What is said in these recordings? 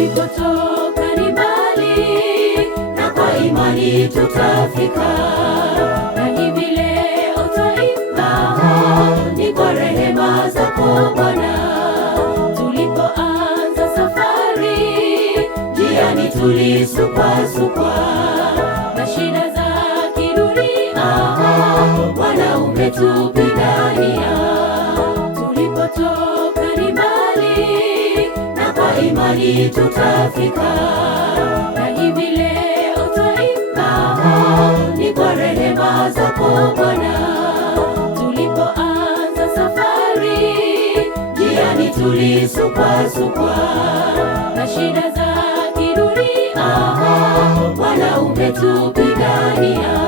Tulipotoka ni mbali, na kwa imani tutafika. Na hivi leo twaimba, ni kwa rehema zako Bwana. Tulipoanza safari, njiani tulisukwasukwa na shida za kidunia, Bwana umetupigania. Tulipotoka ni mbali, na kwa imani tutafika. Na hivi leo twaimba, ni kwa rehema zako Bwana. Tulipoanza safari, njiani tulisukwasukwa na shida za kidunia, Bwana umetupigania.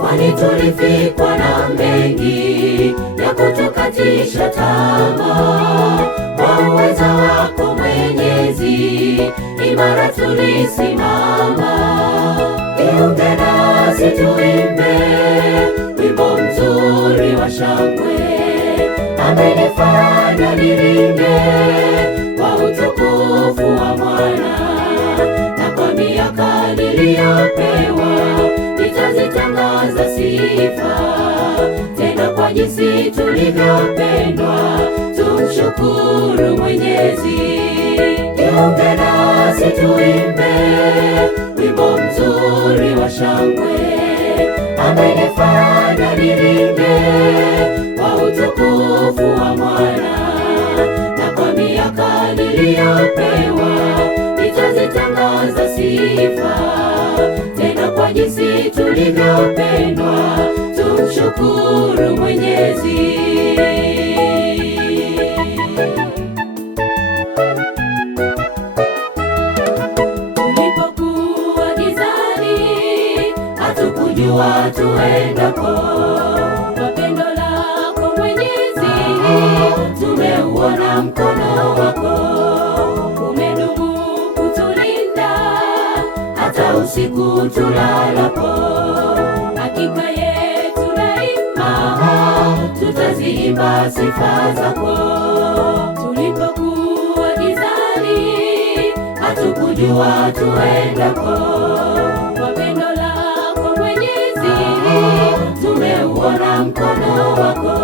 Kwani tulifikwa na mengi ya kutukatisha tamaa, kwa uweza wako Mwenyezi, imara tulisimama. Jiunge nasi tuimbe wimbo mzuri wa shangwe, amenifanya niringe kwa utukufu wa Mwana. Na kwa miaka niliyopewa nitazitangaza sifa, tena kwa jinsi tulivyopendwa, tumshukuru Mwenyezi. Jiunge nasi tuimbe wimbo mzuri wa shangwe, amenifanya niringe kwa utukufu wa Mwana. Na kwa miaka niliyopewa nitazitangaza sifa, tena kwa jinsi tulivyopendwa, tumshukuru Mwenyezi. Tulipokuwa gizani, hatukujua tuendako, kwa pendo lako Mwenyezi, tumeuona mkono wako. Umedumu kutulinda hata usiku tulalapo. Hakika yetu daima tutaziimba sifa zako. Tulipokuwa gizani, hatukujua tuendako, kwa pendo lako Mwenyezi, tumeuona mkono wako.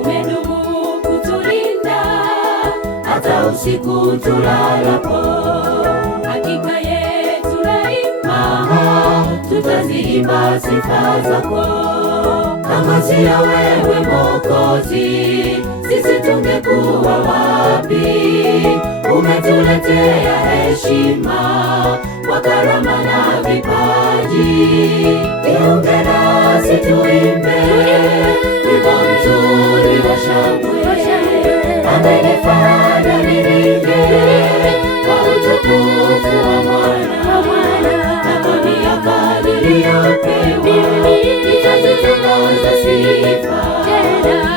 Umedumu kutulinda hata usiku tulalapo. Hakika yetu daima tutaziimba sifa zako. Kama si ya wewe Mwokozi, sisi tungekuwa wapi? Umetuletea heshima kwa karama na vipaji. Jiunge nasi tuimbe wimbo mzuri wa shangwe, amenifanya niringe kwa utukufu wa Mwana. Na kwa miaka niliyopewa nitazitangaza sifa,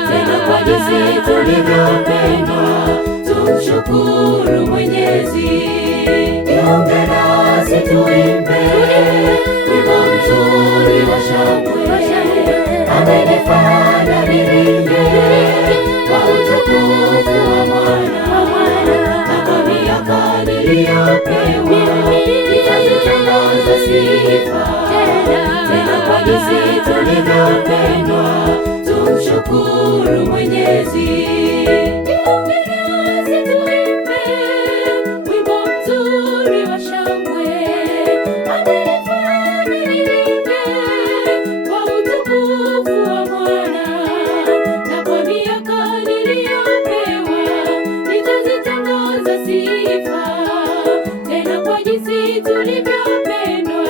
tena kwa jinsi tulivyopendwa, tumshukuru Mwenyezi. Jiunge nasi tuimbe wimbo mzuri wa shangwe, amenifanya niringe kwa utukufu wa Mwana. Na kwa miaka niliyopewa nitazitangaza sifa, tena kwa jinsi tulivyopendwa, tumshukuru Mwenyezi. Jiunge nasi tuimbe wimbo mzuri wa shangwe, amenifanya niringe kwa utukufu wa Mwana. Na kwa miaka niliyopewa nitazitangaza sifa, tena kwa jinsi tulivyopendwa,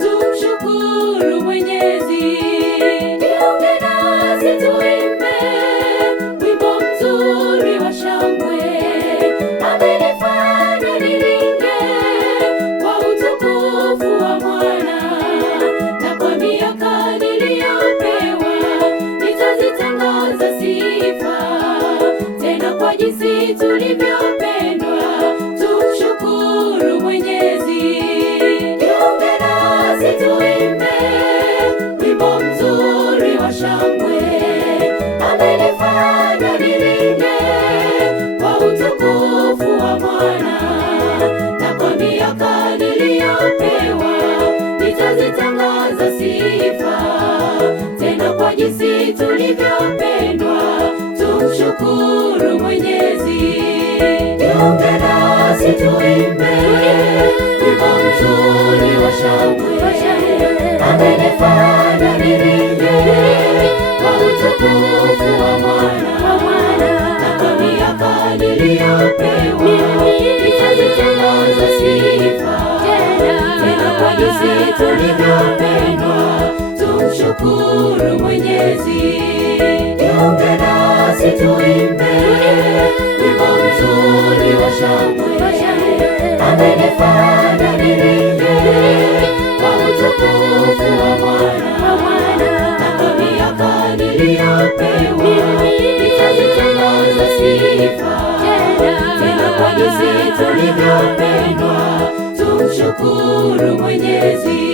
tumshukuru Mwenyezi. Jiunge nasi tuimbe wimbo mzuri wa shangwe, amenifanya niringe kwa utukufu wa Mwana. Na kwa miaka niliyopewa nitazitangaza sifa, tena kwa jinsi tulivyopendwa, tumshukuru Mwenyezi. Jiunge nasi tuimbe wimbo mzuri wa shangwe, amenifanya niringe kwa utukufu wa Mwana. nasi tuimbe wimbo mzuri wa shangwe. Amenifanya niringe kwa utukufu wa Mwana, na kwa miaka niliyopewa nitazitangaza sifa. Tena kwa jinsi tulivyopendwa, tumshukuru Mwenyezi. Jiunge nasi tuimbe wimbo mzuri wa shangwe. Amenifanya niringe kwa utukufu wa Mwana, na kwa miaka niliyopewa nitazitangaza sifa. Tena kwa jinsi tulivyopendwa, tumshukuru Mwenyezi.